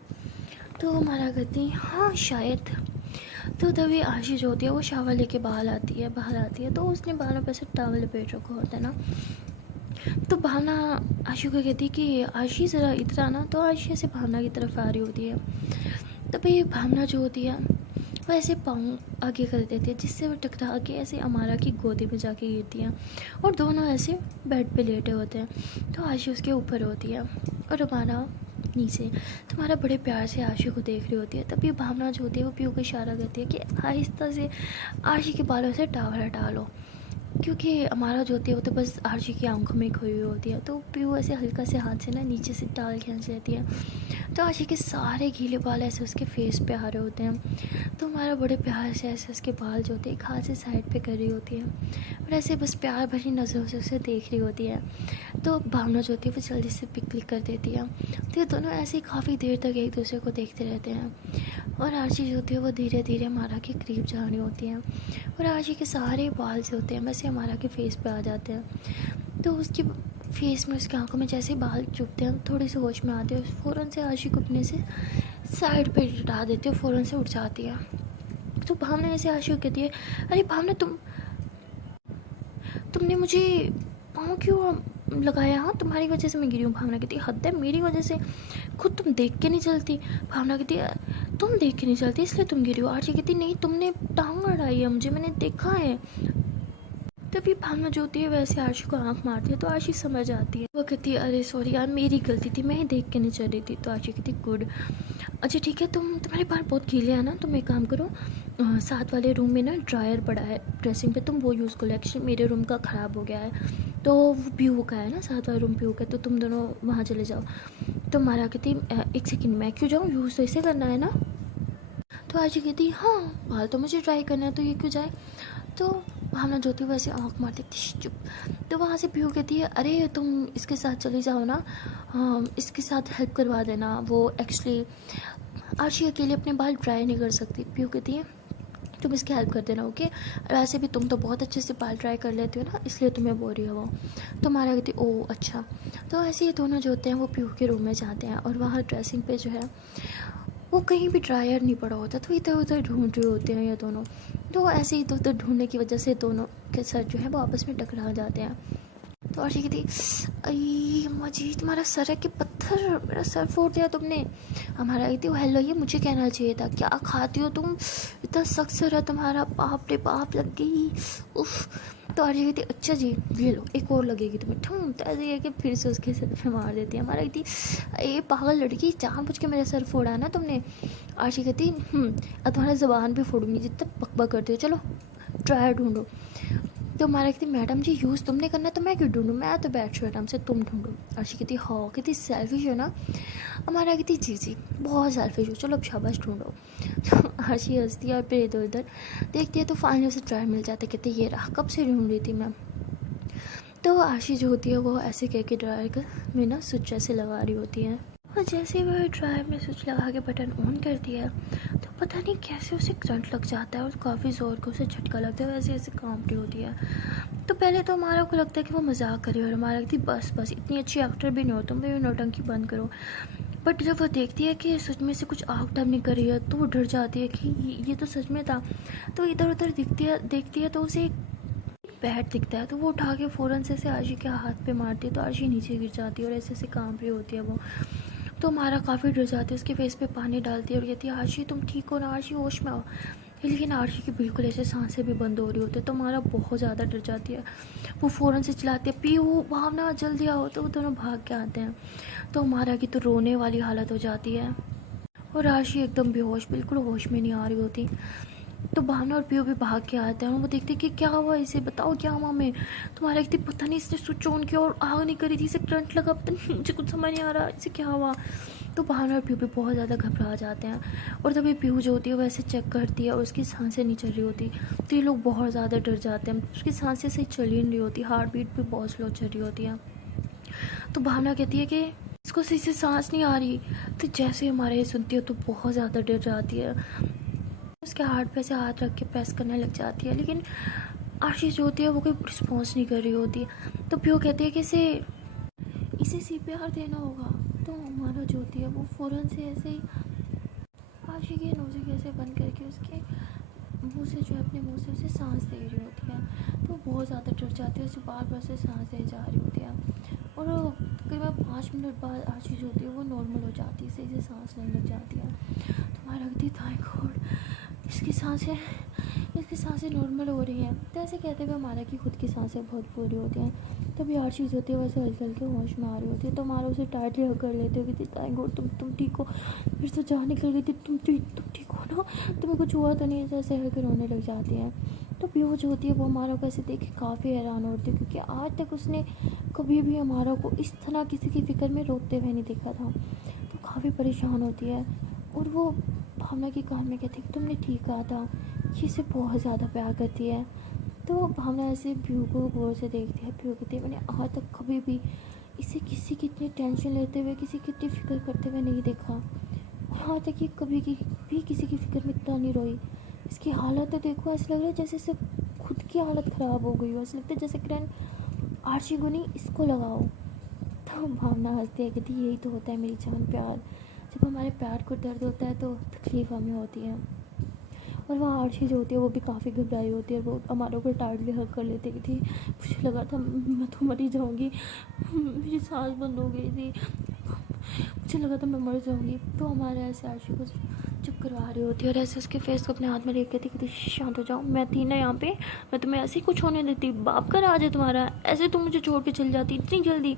तो हमारा कहती हाँ शायद। तो तभी आशी जो होती है वो शावर लेके बाहर आती है तो उसने बालों पर से टॉवल लपेट रखा होता है ना। तो भावना आशी को कहती है कि आशी ज़रा इधर आना। तो आशी ऐसे भावना की तरफ आ रही होती है। तभी भावना जो होती है वो ऐसे पाँव आगे कर देती है जिससे वो टकरा के ऐसे अमारा की गोदी में जाके गिरती है और दोनों ऐसे बेड पे लेटे होते हैं। तो आशी उसके ऊपर होती है और अमारा नीचे। तो हमारा बड़े प्यार से आशी को देख रही होती है। तभी भावना जो होती है वो पीयू को इशारा करती है कि आहिस्ता से आशी के बालों से टावल हटा लो, क्योंकि हमारा जो होती है वो तो बस आशी की आंखों में खोई हुई होती है। तो पीयू ऐसे हल्का से हाथ से ना नीचे से टावल खींच लेती है तो आशी के सारे गीले बाल ऐसे उसके फेस पे आ रहे होते हैं। तो हमारा बड़े प्यार से ऐसे उसके बाल जो होते हैं एक हाथ से साइड पे कर रही होती है और ऐसे बस प्यार भरी नज़रों से उसे देख रही होती है। तो भावना जो होती है वो जल्दी से पिक क्लिक कर देती है। तो ये दोनों ऐसे ही काफ़ी देर तक एक दूसरे को देखते रहते हैं और आशी जो होती है वो धीरे धीरे हमारा के करीब जा रही होती है और आशी के सारे बाल जो होते हैं वैसे हमारा के फेस पे आ जाते हैं। तो उसकी फेस में उसकी आंखों में जैसे बाल चुभते हैं थोड़ी सी होश में आती है, फ़ौरन से आशी को अपने से साइड पे हटा देती है, फ़ौरन से उठ जाती है। तो भावना ऐसे आशी को कहती है अरे भावना तुमने मुझे पाँव क्यों लगाया, हाँ तुम्हारी वजह से मैं गिरी हूँ। भावना कहती है हद है, मेरी वजह से, खुद तुम देख के नहीं चलती। भावना कहती है तुम देख के नहीं चलती इसलिए तुम गिरी हो। आशी कहती नहीं तुमने टांग अड़ाई है मुझे, मैंने देखा है। तभी भावना जो होती है वैसे आशी को आंख मारती है तो आशी समझ आती है। वो कहती है अरे सॉरी यार मेरी गलती थी, मैं ही देख के नहीं चल रही थी। तो आशी कहती गुड, अच्छा ठीक है, तुम्हारे बाल बहुत गीले हैं ना, तुम एक काम करो साथ वाले रूम में ना ड्रायर पड़ा है ड्रेसिंग पे, तुम वो यूज़ कर लो। एक्चुअली मेरे रूम का ख़राब हो गया है तो वो पीयू का है ना, साथ वाला रूम पीयू का है, तो तुम दोनों वहाँ चले जाओ। तो मारा कहती एक सेकेंड मैं क्यों जाऊँ, यूज़ तो इसे करना है ना। तो आशी कहती हाँ बाल तो मुझे ट्राई करना है तो ये क्यों जाए। तो भावना जो होती है वैसे आँख मारती थी चुप। तो वहाँ से पीयू कहती है अरे तुम इसके साथ चली जाओ ना, इसके साथ हेल्प करवा देना, वो एक्चुअली आशी अकेले अपने बाल ड्राई नहीं कर सकती। पीयू कहती है तुम इसकी हेल्प कर देना, ओके। वैसे भी तुम तो बहुत अच्छे से बाल ट्राई कर लेते हो ना, इसलिए तुम्हें बोल रही हो वो। तो हमारा कहती ओ अच्छा। तो ऐसे ये दोनों जो होते हैं वो पीहू के रूम में जाते हैं और वहाँ ड्रेसिंग पे जो है वो कहीं भी ड्रायर नहीं पड़ा होता, तो इधर उधर ढूंढ रहे होते हैं ये दोनों। तो ऐसे ही इधर उधर ढूंढने की वजह से दोनों के सर जो है वो आपस में टकरा जाते हैं। तो अर्शी कहती अई मजी तुम्हारा सर है कि पत्थर, मेरा सर फोड़ दिया तुमने। हमारा कहती वो हेलो, ये मुझे कहना चाहिए था, क्या खाती हो तुम, इतना सख्त सर है तुम्हारा, बाप रे बाप लग गई उफ। तो अर्शी कहती अच्छा जी ये लो एक और लगेगी तुम्हें ठम। तो ऐसे है कि फिर से उसके सर पे मार देती है। हमारा कहती ये पागल लड़की, जानबूझ के मेरा सर फोड़ा ना तुमने। अर्शी कहती अब तुम्हारा ज़बान भी फोड़ूंगी जितना बकबक करती हो, चलो ड्रायर ढूंढो। तो हमारा कहती मैडम जी यूज़ तुमने करना है तो मैं क्यों ढूंढूँ, मैं तो बैठ आराम से, तुम ढूंढो। अर्शी कहती हाँ, कहती सेल्फिश हो ना। हमारा कहती जी जी बहुत सेल्फिश हो, चलो अब शाबाश ढूंढो। तो अर्शी हंसती है और फिर इधर उधर देखती है तो फाइनली उसे ड्रायर मिल जाता है। कहती ये रहा, कब से ढूंढ रही थी मैं। तो अर्शी जो होती है वो ऐसे कह के ड्रायर में ना स्विच ऐसे लगा रही होती है, और जैसे ही वह ड्रायर में स्विच लगा के बटन ऑन करती है तो पता नहीं कैसे उसे करंट लग जाता है और काफ़ी ज़ोर का उसे झटका लगता है, वैसे ऐसे काम रही होती है। तो पहले तो हमारा को लगता है कि वो मजाक करे और हमारा लगती बस बस इतनी अच्छी एक्टर भी नहीं हो तुम, भी नौटंकी बंद करो। बट जब वो देखती है कि सच में से कुछ आग टब नहीं कर रही है तो वो डर जाती है कि ये तो सच में था। तो इधर उधर देखती है तो उसे एक बैट दिखता है, तो वो उठा के फ़ौरन से आशी के हाथ पे मारती है, तो आशी नीचे गिर जाती है और ऐसे ऐसे कांप रही होती है वो। तो हमारा काफ़ी डर जाती है, उसके फेस पे पानी डालती है और कहती है आशी तुम ठीक हो ना, आशी होश में आओ। लेकिन आशी की बिल्कुल ऐसे सांसें भी बंद हो रही होती है, तो हमारा बहुत ज़्यादा डर जाती है। वो फ़ौरन से चिल्लाती है पीहू भावना जल्दी आओ, तो वो दोनों भाग के आते हैं। तो हमारा की तो रोने वाली हालत हो जाती है और आशी एकदम बेहोश, बिल्कुल होश में नहीं आ रही होती। तो भावना और पीहू भी भाग के आते हैं और वो देखते कि क्या हुआ इसे, बताओ क्या हुआ मैं। तुम्हारा एक पता नहीं इसने स्विच ऑन किया और आग नहीं करी थी, इसे करंट लगा, पता नहीं मुझे कुछ समझ नहीं आ रहा इसे क्या हुआ। तो भावना और पीहू भी बहुत ज़्यादा घबरा जाते हैं और तभी पीहू जो होती है वैसे चेक करती है और उसकी सांसें नहीं चल रही होती। तो ये लोग बहुत ज़्यादा डर जाते हैं, उसकी सांसें सही चल ही नहीं रही होती, हार्ट बीट भी बहुत स्लो चल रही होती है। तो भावना कहती है कि इसको सही से सांस नहीं आ रही। तो जैसे हमारे ये सुनती है तो बहुत ज़्यादा डर जाती है, उसके हार्ट पे से हाथ रख के प्रेस करने लग जाती है, लेकिन आशीष जो होती है वो कोई रिस्पॉन्स नहीं कर रही होती। तो प्यो कहती है कि इसे CPR देना होगा। तो हमारा जो होती है वो फ़ौरन से ऐसे ही आशी के नोज़ कैसे बंद करके उसके मुंह से जो है अपने मुंह से उसे सांस दे रही होती है। तो वो बहुत ज़्यादा डर जाती है, उसे बार बार से सांस दे जा रही होती है और तकरीबन 5 मिनट बाद आशी जो होती है वो नॉर्मल हो जाती है, सही से सांस लेने लग जाती है। तो हमारा लगती है थैंक गॉड इसकी सांसें नॉर्मल हो रही हैं। तो ऐसे कहते हुए हमारा की खुद की सांसें बहुत पूरी होती हैं। तभी हर चीज़ होती है वैसे हल्के हल्के होश में आ रही होती है। तो हमारा उसे टाइटली हग कर लेते हो कि थैंक गॉड तुम ठीक हो, फिर से जान निकल गई थी, तुम ठीक हो ना, तुम्हें कुछ हुआ तो नहीं, जैसे हग रोने लग जाती हैं। तो पीहू जो होती है वो हमारा को ऐसे देख के काफ़ी हैरान होती है, क्योंकि आज तक उसने कभी भी हमारा को इस तरह किसी की फ़िक्र में रोते हुए नहीं देखा था। तो काफ़ी परेशान होती है और वो भावना की कान में कहती है कि तुमने ठीक कहा था, ये इसे बहुत ज़्यादा प्यार करती है। तो भावना ऐसे पीहू को गौर से देखती है। पीहू कहती है मैंने आज तक कभी भी इसे किसी की इतनी टेंशन लेते हुए, किसी की इतनी फ़िक्र करते हुए नहीं देखा, और आज तक ये कभी भी किसी की फ़िक्र में इतना नहीं रोई। इसकी हालत तो देखो, ऐसा लग रहा है जैसे इसे खुद की हालत ख़राब हो गई हो, ऐसा लगता है जैसे करंट आशी को नहीं इसको लगाओ। तो भावना हंसती है, कहती यही तो होता है मेरी जान प्यार, जब हमारे प्यार को दर्द होता है तो तकलीफ़ हमें होती है। और वहाँ आरशी जो होती है वो भी काफ़ी घबराई होती है, वो हमारे को टाइटली हग कर लेती थी। मुझे लगा था मैं तो मर ही जाऊँगी, मेरी सांस बंद हो गई थी, मुझे लगा था मैं मर जाऊँगी। तो हमारे ऐसे आरशी को चुप करवा रही होती है और ऐसे उसके फेस को अपने हाथ में लेके कहती शांत हो जाओ, मैं थी ना यहाँ पे, मैं तुम्हें ऐसे ही कुछ होने देती, बाप का राज है तुम्हारा, ऐसे तुम मुझे छोड़ के चल जाती इतनी जल्दी,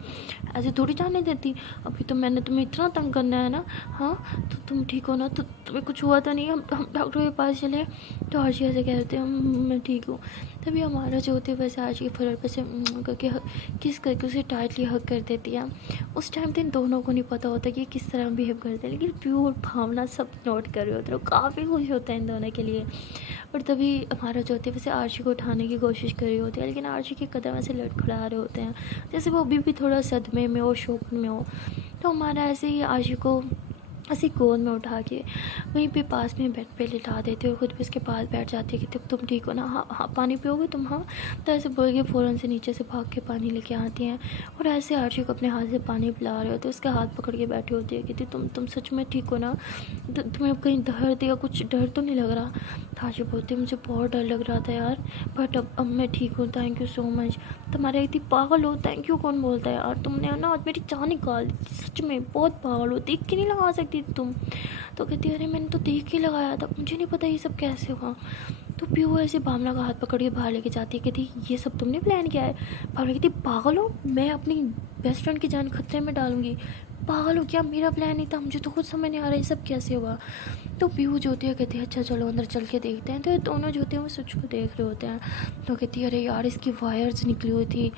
ऐसे थोड़ी जाने देती। अभी तो मैंने तुम्हें इतना तंग करना है ना, हाँ तो तुम ठीक हो ना, तो तुम्हें कुछ हुआ तो नहीं, हम डॉक्टर के पास चले। तो आरशी ऐसे कहते हैं मैं ठीक हूँ। तभी हमारा जो होती है वैसे आरशी के फरर पर से करके किस करके उसे टाइटली हग कर देती है। उस टाइम तो इन दोनों को नहीं पता होता कि किस तरह बिहेव करते हैं, लेकिन प्योर भावना सब नोट कर रहे होते हैं, काफ़ी खुश होता है इन दोनों के लिए। और तभी हमारा जो होती है वैसे आरशी को उठाने की कोशिश कर रही होती है, लेकिन आरशी के कदम ऐसे लड़खड़ा रहे होते हैं जैसे वो अभी भी थोड़ा सदमे में हो, शोक में हो। तो हमारा ऐसे ही आरशी को ऐसे गोद में उठा के वहीं पे पास में बेड पे लिटा देती और खुद भी उसके पास बैठ जाती है कि तुम ठीक हो ना, हाँ हाँ पानी पियोगे तुम, हाँ। तो ऐसे बोल के फ़ौरन से नीचे से भाग के पानी लेके आती हैं और ऐसे आर्ची को अपने हाथ से पानी पिला रहे होते, उसका हाथ पकड़ के बैठी होती है कि तुम सच में ठीक हो ना, तुम्हें अब कहीं दर्द या कुछ डर तो नहीं लग रहा। तो आर्ची बोलती है मुझे बहुत डर लग रहा था यार, बट अब मैं ठीक हूँ, थैंक यू सो मच। तुम्हारे इतनी पागल हो, थैंक यू कौन बोलता है यार, तुमने ना आज मेरी जान निकाल दी, सच में बहुत पागल हो, देख के नहीं लगा सकती थी तुम। तो कहती है अरे मैंने तो देख के लगाया था, मुझे नहीं पता ये सब कैसे हुआ। तो पीहू ऐसे भावना का हाथ पकड़ के बाहर लेके जाती है, कहती ये सब तुमने प्लान किया है। भावना कहती पागल हो, मैं अपनी बेस्ट फ्रेंड की जान खतरे में डालूंगी, पागल हो क्या, मेरा प्लान नहीं था, मुझे तो खुद समझ नहीं आ रहा ये सब कैसे हुआ। तो पीहू जो होती है कहती है अच्छा चलो अंदर चल के देखते हैं। तो ये दोनों जो होते हैं वो सच को देख रहे होते हैं। तो कहती है अरे यार इसकी वायर्स निकली हुई थी।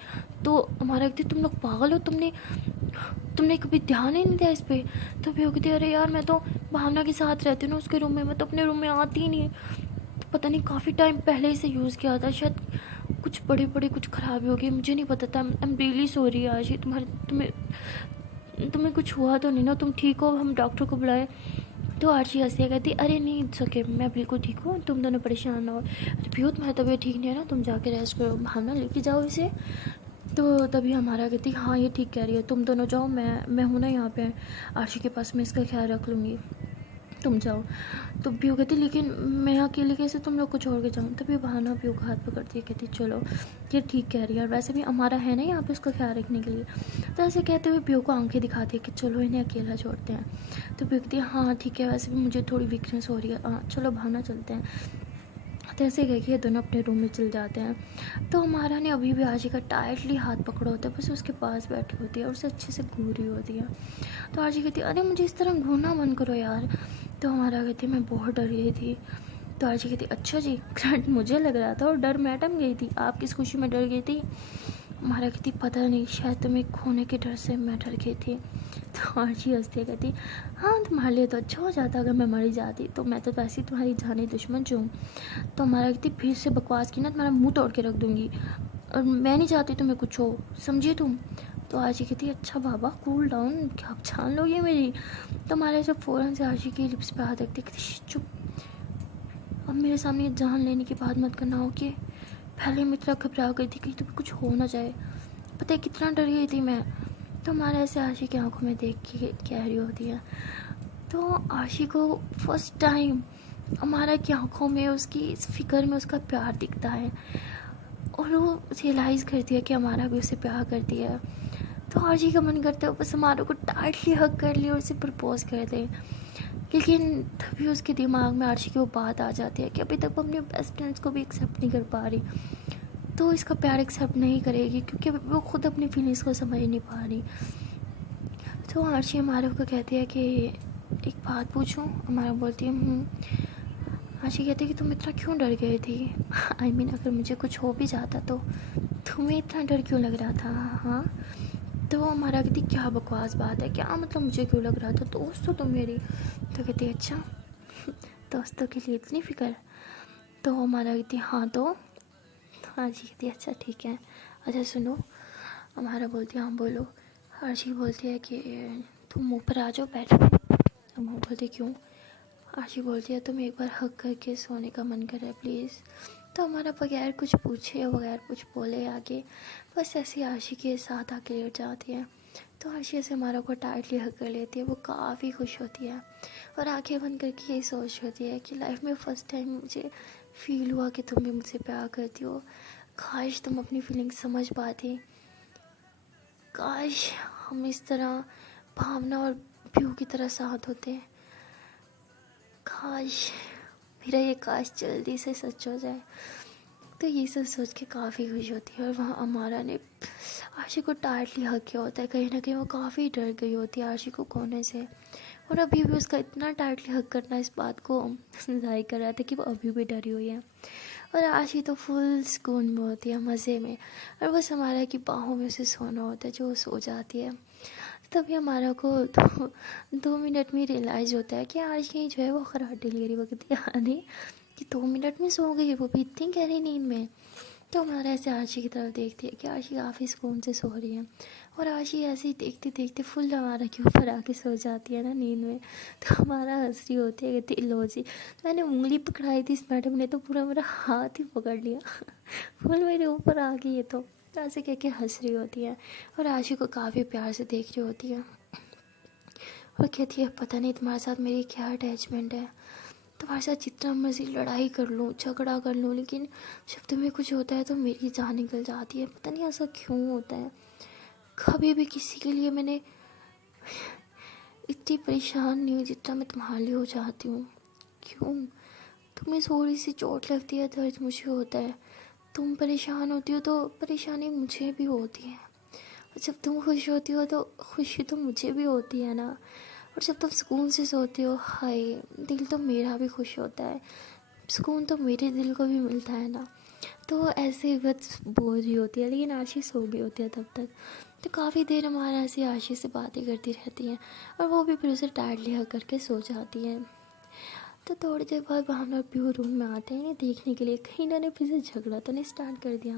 तो हमारा कहती तुम लोग पागल हो, तुमने कभी ध्यान ही नहीं दिया इस पर। तो पीहू कहती है अरे यार मैं तो भावना के साथ रहती हूँ ना उसके रूम में, मैं तो अपने रूम में आती ही नहीं। तो पता नहीं काफ़ी टाइम पहले इसे यूज़ किया था, शायद कुछ बड़ी बड़ी कुछ खराबी हो गई, मुझे नहीं पता था। आई एम रियली सॉरी आज ही, तुम्हें कुछ हुआ तो नहीं ना, तुम ठीक हो, हम डॉक्टर को बुलाए। तो आर्ची हंसी कहती अरे नहीं इट्स ओके, मैं बिल्कुल ठीक हूँ, तुम दोनों परेशान ना हो। अरे प्रियो तुम्हारी तबीयत ठीक नहीं है ना, तुम जाके रेस्ट करो, भावना लेके जाओ इसे। तो तभी हमारा कहती हाँ ये ठीक कह रही है, तुम दोनों जाओ, मैं हूँ ना यहाँ पे आर्ची के पास, मैं इसका ख्याल रख लूँगी, तुम जाओ। तो पीयू कहती लेकिन मैं अकेले कैसे तुम लोग को छोड़ के जाऊँ। तभी भावना पीयू का हाथ पकड़ती है, कहती चलो ये ठीक कह रही है, और वैसे भी हमारा है ना यहाँ पे उसका ख्याल रखने के लिए। तो ऐसे कहते हुए पीयू को आंखें दिखाती है कि चलो इन्हें अकेला छोड़ते हैं। तो पीयू कहती है हाँ ठीक है, वैसे भी मुझे थोड़ी वीकनेस हो रही है, हाँ चलो भावना चलते हैं। तो ऐसे कह के ये दोनों अपने रूम में चल जाते हैं। तो हमारा ने अभी भी आजी का टाइटली हाथ पकड़ा होता है, बस उसके पास बैठी होती है और उसे अच्छे से घूर रही होती है। तो आजी कहती है अरे मुझे इस तरह घूरना बंद करो यार। तो हमारा कहती है मैं बहुत डर गई थी। तो आजी कहती अच्छा जी, करंट मुझे लग रहा था और डर मैडम गई थी, आप किस खुशी में डर गई थी। हमारा कहती पता नहीं, शायद तुम्हें खोने के डर से मैं डर गई थी। तो आजी हंसती है कहती हाँ तुम्हारे लिए तो अच्छा हो जाता अगर मैं मरी जाती, तो मैं तो वैसे ही तुम्हारी जानी दुश्मन जो हूँ। तो हमारा कहती फिर से बकवास की ना तुम्हारा मुंह तोड़ के रख दूँगी, और मैं नहीं चाहती तुम्हें कुछ हो, समझिए तुम। तो आजी कहती अच्छा बाबा कूल डाउन, क्या आप छान लोगे मेरी। तो हमारे जब फ़ौरन से आजी की लिप्स पे हाथ रखती कहती चुप, अब मेरे सामने जान लेने की बात मत करना, ओके। पहले मैं इतना घबरा गई थी कहीं तुम्हें कुछ हो ना जाए, पता है कितना डर गई थी मैं। तो हमारे ऐसे आशी की आंखों में देख के कह रही होती है। तो आशी को फर्स्ट टाइम हमारा की आंखों में उसकी इस फिक्र में उसका प्यार दिखता है, और वो रियलाइज़ करती है कि हमारा भी उसे प्यार करती है। तो आशी का मन करता है बस हमारे को टाइटली हग कर ले और उसे प्रपोज कर दे। लेकिन तभी उसके दिमाग में आर्ची की वो बात आ जाती है कि अभी तक वो अपने बेस्ट फ्रेंड्स को भी एक्सेप्ट नहीं कर पा रही, तो इसका प्यार एक्सेप्ट नहीं करेगी क्योंकि वो खुद अपनी फीलिंग्स को समझ नहीं पा रही। तो आर्ची हमारे को कहती है कि एक बात पूछूं। हमारा बोलती है आर्ची कहती है कि तुम इतना क्यों डर गई थी। आई मीन अगर मुझे कुछ हो भी जाता तो तुम्हें इतना डर क्यों लग रहा था। हाँ तो हमारा कहती क्या बकवास बात है, क्या मतलब मुझे क्यों लग रहा था, दोस्त हो तुम मेरी। तो कहती अच्छा दोस्तों के लिए इतनी फिक्र। तो हमारा कहती हाँ तो आर्ची कहती अच्छा ठीक है, अच्छा सुनो। हमारा बोलती है हाँ बोलो। आर्ची बोलती है कि तुम ऊपर आ जाओ बैठ पे। हम बोलते क्यों। आर्ची बोलती है तुम एक बार हक करके सोने का मन कर रहा है प्लीज़। तो हमारा बगैर कुछ पूछे बगैर कुछ बोले आगे बस ऐसी आर्ची के साथ आके लेट जाती है। तो आर्ची से हमारा को टाइटली हक कर लेती है, वो काफ़ी खुश होती है और आंखें बंद करके यही सोच होती है कि लाइफ में फ़र्स्ट टाइम मुझे फील हुआ कि तुम भी मुझसे प्यार करती हो। काश तुम अपनी फीलिंग्स समझ पाती, काश हम इस तरह भावना और पीहू की तरह साथ होते, काश मेरा ये काश जल्दी से सच हो जाए। तो ये सब सोच के काफ़ी खुश होती है और वहाँ अमारा ने आशी को टाइटली हक किया होता है। कहीं ना कहीं वो काफ़ी डर गई होती है आशी को खोने से, और अभी भी उसका इतना टाइटली हक करना इस बात को जाहिर कर रहा था कि वो अभी भी डरी हुई है। और आशी तो फुल सुकून में होती है, मज़े में, और बस हमारा की बाहों में उसे सोना होता है जो वो सो जाती है। तभी हमारा को 2 मिनट में रियलाइज़ होता है कि आज ही जो है वो खराटे ले रही वक्त आने कि 2 मिनट में सो गई, वो भी इतनी गहरी नींद में। तो हमारा ऐसे आशी की तरफ देखती है कि आशी काफ़ी सुकून से सो रही है, और आशी ऐसे ही देखते देखते फुल हमारा के ऊपर आके सो जाती है ना नींद में। तो हमारा हंस रही होती है, कहती लो जी, मैंने उंगली पकड़ाई थी इस मैडम ने तो पूरा मेरा हाथ ही पकड़ लिया फुल मेरे ऊपर आ गई है। तो ऐसे कह के हंस रही होती है, और आशी को काफ़ी प्यार से देख रही होती है, और कहती है पता नहीं तुम्हारे साथ मेरी क्या अटैचमेंट है, तुम्हारे साथ जितना मर्जी लड़ाई कर लूँ, झगड़ा कर लूँ, लेकिन जब तुम्हें कुछ होता है तो मेरी जान निकल जाती है। पता नहीं ऐसा क्यों होता है। कभी भी किसी के लिए मैंने इतनी परेशान नहीं हुई जितना मैं तुम्हारे लिए हो जाती हूँ। क्यों? तुम्हें थोड़ी सी चोट लगती है, दर्द मुझे होता है, तुम परेशान होती हो तो परेशानी मुझे भी होती है, और जब तुम खुश होती हो तो खुशी तो मुझे भी होती है ना, और जब तुम सुकून से सोते हो, हाय, दिल तो मेरा भी खुश होता है, सुकून तो मेरे दिल को भी मिलता है ना। तो ऐसे ही बस बोल रही होती है, लेकिन आशी सो गई होती है तब तक। तो काफ़ी देर हमारा ऐसे आशी से बातें करती रहती हैं, और वो भी फिर उसे टाइटली हग करके सो जाती हैं। तो थोड़ी देर बाद भावना और पीहू रूम में आते हैं देखने के लिए कहीं इन्होंने फिर से झगड़ा तो नहीं स्टार्ट कर दिया।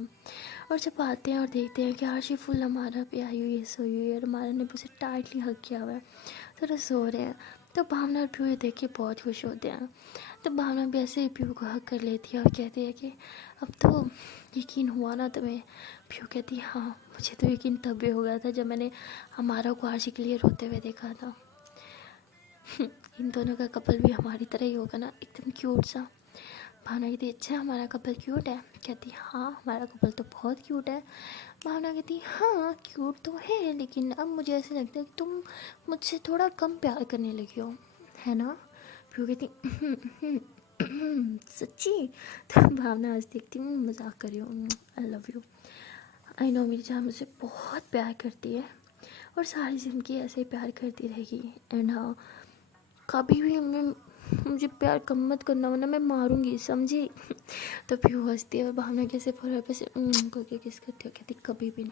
और जब आते हैं और देखते हैं कि आशी फुल हमारा पे आई हुई है, सोई हुई है, और हमारा ने उसे टाइटली हग किया हुआ है, तो सो रहे हैं। तो भावना और पीहू देख के बहुत खुश होते हैं। तो भावना भी ऐसे ही पीहू को हग कर लेती है और कहती है कि अब तो यकीन हुआ ना तुम्हें। पीहू कहती है हाँ, मुझे तो यकीन तब भी हो गया था जब मैंने हमारा को आशी के लिए रोते हुए देखा था। इन दोनों का कपल भी हमारी तरह ही होगा ना, एकदम क्यूट सा। भावना कहती अच्छा हमारा कपल क्यूट है। कहती हाँ हमारा कपल तो बहुत क्यूट है। भावना कहती हाँ क्यूट तो है, लेकिन अब मुझे ऐसे लगता है कि तुम मुझसे थोड़ा कम प्यार करने लगी हो, है ना। फिर कहती सच्ची। तो भावना आज देखती हूँ मजाक कर रही हूँ, I love you. I know मेरी जान मुझसे बहुत प्यार करती है, और सारी ज़िंदगी ऐसे ही प्यार करती रहेगी। एंड हाँ, कभी भी मुझे प्यार कम मत करना वरना मैं मारूंगी, समझी। तो फिर वो हंसती है, और भावना कैसे फुल पे से करके किस करती हो। कहती कभी भी नहीं,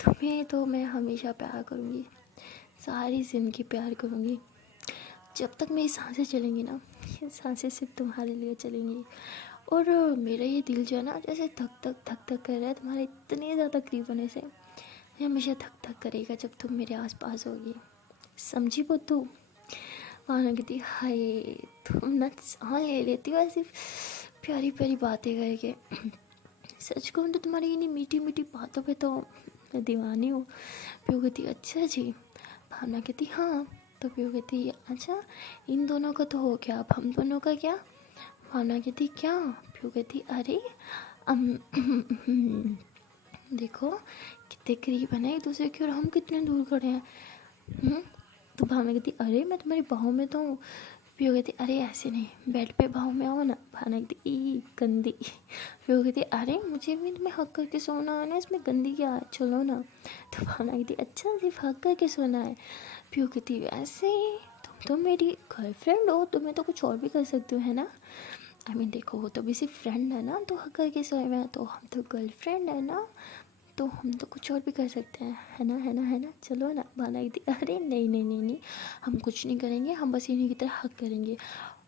तुम्हें तो मैं हमेशा प्यार करूँगी, सारी ज़िंदगी प्यार करूँगी। जब तक मेरी सांसें चलेंगी ना, ये सांसें सिर्फ तुम्हारे लिए चलेंगी। और मेरा ये दिल जो है ना, जैसे धक धक कर रहा है तुम्हारे इतने ज़्यादा करीब होने से, ये हमेशा धक धक करेगा जब तुम मेरे आसपास होगी, समझी बुद्धू। भावना कहती हाय, तुम ना हाँ ले लेती हो ऐसी प्यारी प्यारी बातें करके। सच कहूँ तो तुम्हारी इन्हीं मीठी मीठी बातों पे तो मैं दीवानी हूँ। पीहू कहती अच्छा जी। भावना कहती हाँ। तो पीहू कहती अच्छा इन दोनों का तो हो गया, अब हम दोनों का क्या। भावना कहती क्या। पीहू कहती अरे देखो कितने करीब है ना एक दूसरे के, और हम कितने दूर खड़े हैं। तो भावना कहती अरे मैं तुम्हारी बाहों में तो हूँ। पीहू कहती अरे ऐसे नहीं, बेड पे बाहों में आओ ना। भावना कहती ई गंदी। पीहू कहती अरे मुझे भी तुम्हें हक करके सोना है ना, इसमें गंदी क्या है, चलो ना। तो भावना कहती अच्छा सिर्फ हक करके सोना है। पीहू कहती वैसे तुम तो मेरी गर्लफ्रेंड हो, तुम्हें तो कुछ और भी कर सकती हो, है ना। आई मीन देखो वो तो भी सिर्फ फ्रेंड है ना, तो हक करके सोए हुए हैं, तो हम तो गर्लफ्रेंड है ना, तो हम तो कुछ और भी कर सकते हैं, है ना है ना है ना, चलो ना। भावना कहती अरे नहीं नहीं नहीं नहीं, हम कुछ नहीं करेंगे, हम बस इन्हीं की तरह हक करेंगे,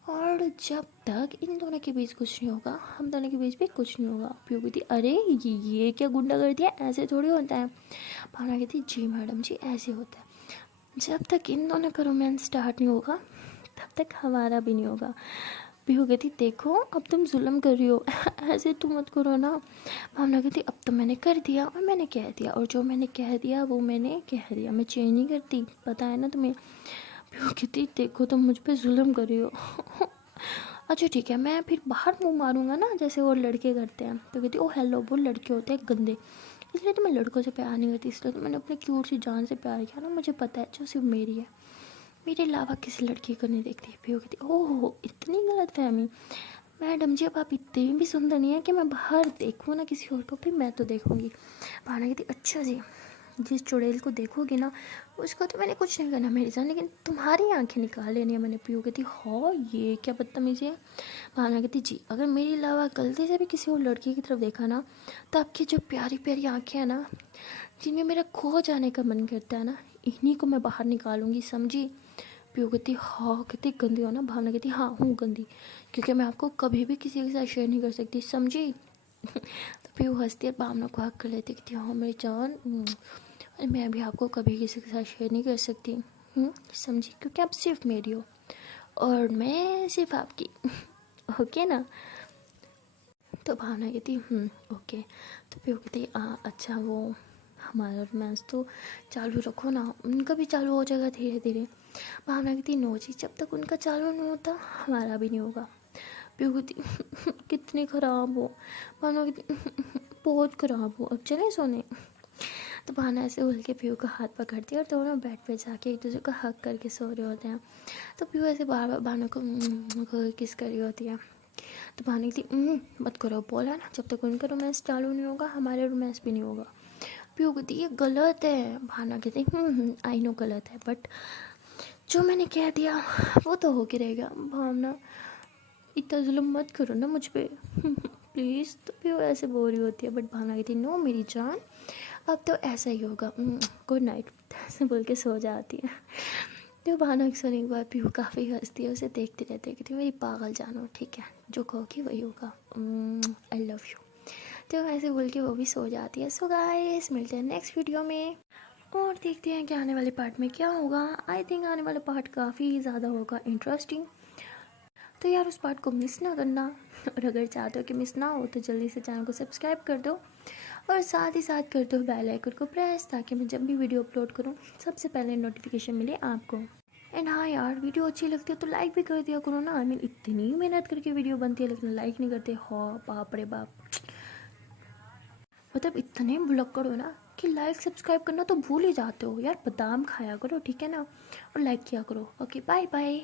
और जब तक इन दोनों के बीच कुछ नहीं होगा हम दोनों के बीच भी कुछ नहीं होगा। पीहू कहती अरे ये क्या गुंडा कर दिया, ऐसे थोड़ी होता है। भावना कहती जी मैडम जी ऐसे होता है, जब तक इन दोनों का रोमांस स्टार्ट नहीं होगा तब तक हमारा भी नहीं होगा। पीहू कहती देखो अब तुम जुल्म कर रही हो ऐसे तुम मत करो ना। भावना कहती अब तो मैंने कर दिया और मैंने कह दिया, और जो मैंने कह दिया वो मैंने कह दिया, मैं चेंज नहीं करती, पता है ना तुम्हें। पीहू कहती देखो तुम मुझ पे जुल्म कर रही हो अच्छा ठीक है, मैं फिर बाहर मुँह मारूंगा ना जैसे वो लड़के करते हैं। तो कहती ओ हेलो, वो लड़के होते हैं गंदे, इसलिए तो मैं लड़कों से प्यार नहीं करती, इसलिए तो मैंने अपने क्यूट सी जान से प्यार किया ना, मुझे पता है जो सिर्फ मेरी है, मेरे अलावा किसी लड़की को नहीं देखती। पीहू कहती ओह इतनी गलत फहमी मैडम जी, अब आप इतनी भी सुंदर नहीं है कि मैं बाहर देखूँ ना किसी और को, फिर मैं तो देखूँगी। भावना कहती अच्छा जी, जिस चुड़ैल को देखोगी ना उसको तो मैंने कुछ नहीं करना मेरी जान, लेकिन तुम्हारी आंखें निकाल लेनी है मैंने। पीहू कहती हाँ ये क्या बदतमीजी है। भावना कहती जी अगर मेरे अलावा गलती से भी किसी और लड़की की तरफ देखा ना, तो आपकी जो प्यारी प्यारी आंखें हैं ना, जिनमें मेरा खो जाने का मन करता है ना, इन्हीं को मैं बाहर निकालूंगी, समझी। पीहू कहती हाँ कितनी गंदी हो ना। भावना कहती हाँ हूँ गंदी, क्योंकि मैं आपको कभी भी किसी के साथ शेयर नहीं कर सकती, समझी। तो पीहू हंसती है, भावना को हक कर लेती, कहती हाँ मेरी जान, अरे मैं भी आपको कभी किसी के साथ शेयर नहीं कर सकती, समझी, क्योंकि आप सिर्फ मेरी हो और मैं सिर्फ आपकी। ओके ना। तो भावना कहती ओके। तो पीहू कहती अच्छा वो हमारा रोमांस तो चालू रखो ना, उनका भी चालू हो जाएगा धीरे धीरे। भावना कहती नो जी, जब तक उनका चालू नहीं होता हमारा भी नहीं होगा। पीहू कहती कितनी ख़राब हो। भावना कहती बहुत ख़राब हो, अब चले सोने। तो भावना ऐसे उल के पीहू का हाथ पकड़ती है और दोनों बेड पे जाके एक दूसरे को हक करके सो रहे होते हैं। तो पीहू ऐसे बार बार भावना को किस कर रही होती है। तो भावना कहती मत करो, बोला ना जब तक उनका रोमांस चालू नहीं होगा हमारे रोमांस भी नहीं होगा। पीहू कहती ये गलत है। भावना कहती आई नो गलत है, बट जो मैंने कह दिया वो तो हो के रहेगा। भावना इतना जुल्म मत करो ना मुझ पे प्लीज़। तो पीहू ऐसे बोल रही होती है, बट भावना कहती नो मेरी जान, अब तो ऐसा ही होगा, गुड नाइट, ऐसे बोल के सो जाती है। तो भावना सोने के बाद पीहू काफ़ी हंसती है, उसे देखते रहते, कहती मेरी पागल जानो, ठीक है जो कहोगी वही होगा, आई लव यू। तो ऐसे बोल के वो भी सो जाती है। सो गाइस मिलते हैं नेक्स्ट वीडियो में और देखते हैं कि आने वाले पार्ट में क्या होगा। आई थिंक आने वाला पार्ट काफ़ी ज़्यादा होगा इंटरेस्टिंग, तो यार उस पार्ट को मिस ना करना। और अगर चाहते हो कि मिस ना हो तो जल्दी से चैनल को सब्सक्राइब कर दो और साथ ही साथ कर दो बेल आइकन को प्रेस, ताकि मैं जब भी वीडियो अपलोड करूँ सबसे पहले नोटिफिकेशन मिले आपको। एंड हाँ यार, वीडियो अच्छी लगती है तो लाइक भी कर दिया करो ना। आई मीन इतनी मेहनत करके वीडियो बनती है लेकिन लाइक नहीं करते, हाँ बाप रे बाप, मतलब इतने भुलक्कड़ हो ना कि लाइक सब्सक्राइब करना तो भूल ही जाते हो यार। बादाम खाया करो ठीक है ना, और लाइक किया करो। Okay bye bye.